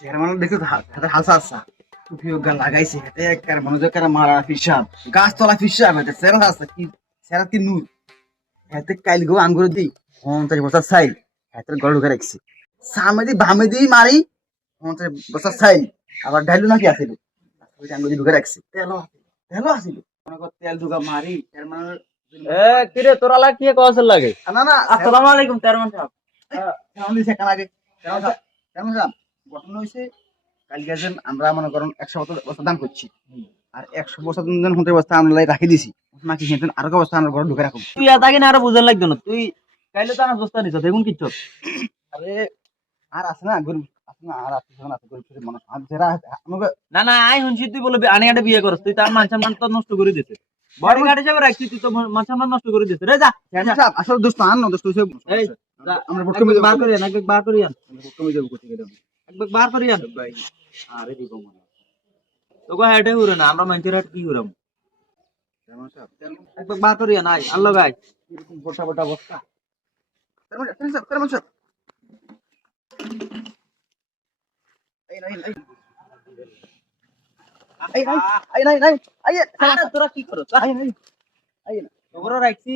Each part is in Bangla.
চেয়ারম্যান দেখি হাতে হালসা আসা টুপি ওগা লাগাইছে হাতে একবার মনোযোগ করে মারা ফিসাব গাছ তলা ফিসাব হাতে সেরা আছে কি সেরা কি নূর হাতে কাইল গো আঙ্গুর দি 50 বছর সাইল হাতে গড় ঢুকে রাখছি সামনে দি বামে দি মারি 50 বছর সাইল আবার ডাইলু নাকি আছিল ওই আঙ্গুর দি ঢুকে রাখছি তেল আছিল মনে কর তেল ঢুকা মারি চেয়ারম্যান এ কিরে তোরা লা কি কওয়াছে লাগে? না না আসসালামু আলাইকুম চেয়ারম্যান সাহেব। কেমন দিছে কেন আগে কেমন সাহেব ঘটনা হয়েছে কালকে যেন আমরা মনে করেন 100 বছর দান করছি আর 100 বছর দিন হতে বস্তা আমরা রাখি দিছি নাকি সেদিন আরো অবস্থা আমরা ঘরে ঢুকে রাখুন তুই এত আগে না আরো বুঝান লাগতো না, তুই কাইলে তো আমার বস্তা নিছ দেখুন কিচ্ছু। আরে আর আছে না গরিব আছে না আর আছে না গরিব ফিরে মানুষ আর যারা আমাকে না না আই শুনছি তুই বলে আনে একটা বিয়ে করছ, তুই তার মান সম্মান তো নষ্ট করে দিছিস। বড় গাড়ি হিসাবে রাখছিস তুই তো মান সম্মান নষ্ট করে দিছিস রে। যা সাহেব আসলে দোস্ত আন না দোস্ত হইছে এই যা, আমরা ভোট একবার কমিয়ে বার করি আন, একবার বার করি আন, ভোট কমিয়ে দেব কোটি গেলাম একবার বার করি আন। ভাই আরে দিব মনে তোকে হেঁটে উড়ে না, আমরা মানুষের হাট কি উড়াম। কেমন সাহেব একবার বার করি আন, আয় আল্লাহ গাই। এরকম বড় বড় অবস্থা কেমন সাহেব এই নাই এই এই এই নাই নাই এই আরে তোরা কি করছ? এই নাই এই না তোরা রাখছি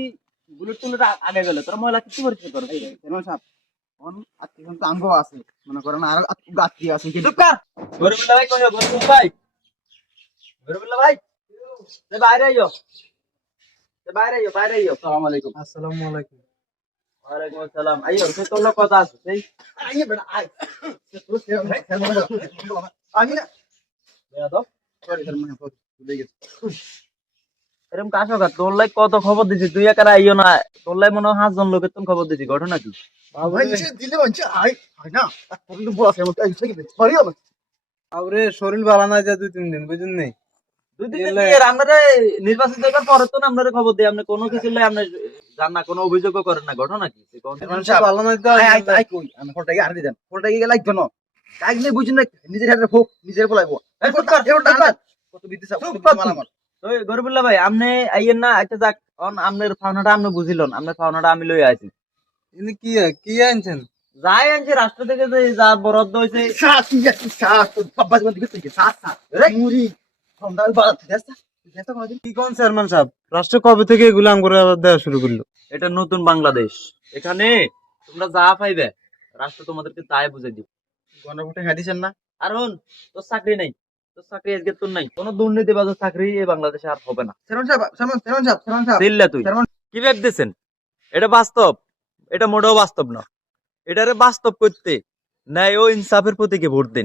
বুলেট টুলেট আগে গেলে তোরা ময়লা কিছু করছিস তোর। কেমন সাহেব অন আত্মীয় তো আঙ্গ আছে মনে করেন আর আত্মীয় আছে কিন্তু চুপ কর। গরিবুল্লাহ ভাই কইও, গরিবুল্লাহ ভাই, গরিবুল্লাহ ভাই তে বাইরে আইও, তে বাইরে আইও, বাইরে আইও। আসসালামু আলাইকুম আসসালামু আলাইকুম। ওয়ালাইকুম আসসালাম। আইও সে তোর লোক কথা আছে সেই আই বেটা আই আমি না বেয়াদব। সরি স্যার মনে পড়ে ভুলে গেছি এরকম কাশো কা তোর লাই কত খবর দিছি, তুই একা আইও না। তোর লাই মনে হয় 5 জন লোকের তুমি খবর দিছি, ঘটনা কি? ভাই সে দিলে বঞ্চ আই আই না তুমি তো বলা আছে আমি ঠিক আছে সরি আমার আরে শরীর ভালো নাই, যা 2-3 দিন বুঝুন নেই। দুই দিন দিয়ে আমরা নির্বাচিত হওয়ার পরে তো আমরা খবর দিই, আপনি কোনো কিছু লাই আপনি জান না, কোনো অভিযোগও করেন না, ঘটনা কি? ভালো নাই তো আই আই আই কই আমি ফোনটাকে আর দিবেন ফোনটাকে গেলাই কেন কাজ নেই বুঝুন না নিজের হাতে ফোক নিজের বলাইবো এই ফোনটা এরটা কত বিদ্যুৎ মাল আমার ওই গরিবুল্লাহ ভাই আপনি আইয়েন না, আচ্ছা যাক আপনার ফাউনাটা আপনি বুঝিলেন, আপনার ফাউনাটা আমি লই আইছি। ইনি কি কি আনছেন? যাই আনছি রাষ্ট্র থেকে যে যা বরাদ্দ হয়েছে। শ্বাস শ্বাস বাবা জীবন দিকে থেকে শ্বাস মুড়ি সন্ধ্যাল বাড়া দেশটা দেশটা কোনদিন কি কোন চেয়ারম্যান সাহেব, রাষ্ট্র কবে থেকে এগুলো আমগরে আবার দেওয়া শুরু করলো? এটা নতুন বাংলাদেশ, এখানে তোমরা যা পাইবে রাষ্ট্র তোমাদেরকে তাই বুঝাই দিব। গণভোটে হাদিছেন না কারণ তোর চাকরি নাই, তোর চাকরি আজকে তোর নাই, কোনো দুর্নীতিবাজের চাকরি এই বাংলাদেশে আর হবে না। সেরন সাহেব সেরন সাহেব চিল্লা তুই চেয়ারম্যান কি ভাবতেছেন? এটা বাস্তব, এটা মোটেও বাস্তব না। এটারে বাস্তব করতে ন্যায় ও ইনসাফের প্রতীকে ভোট দিন।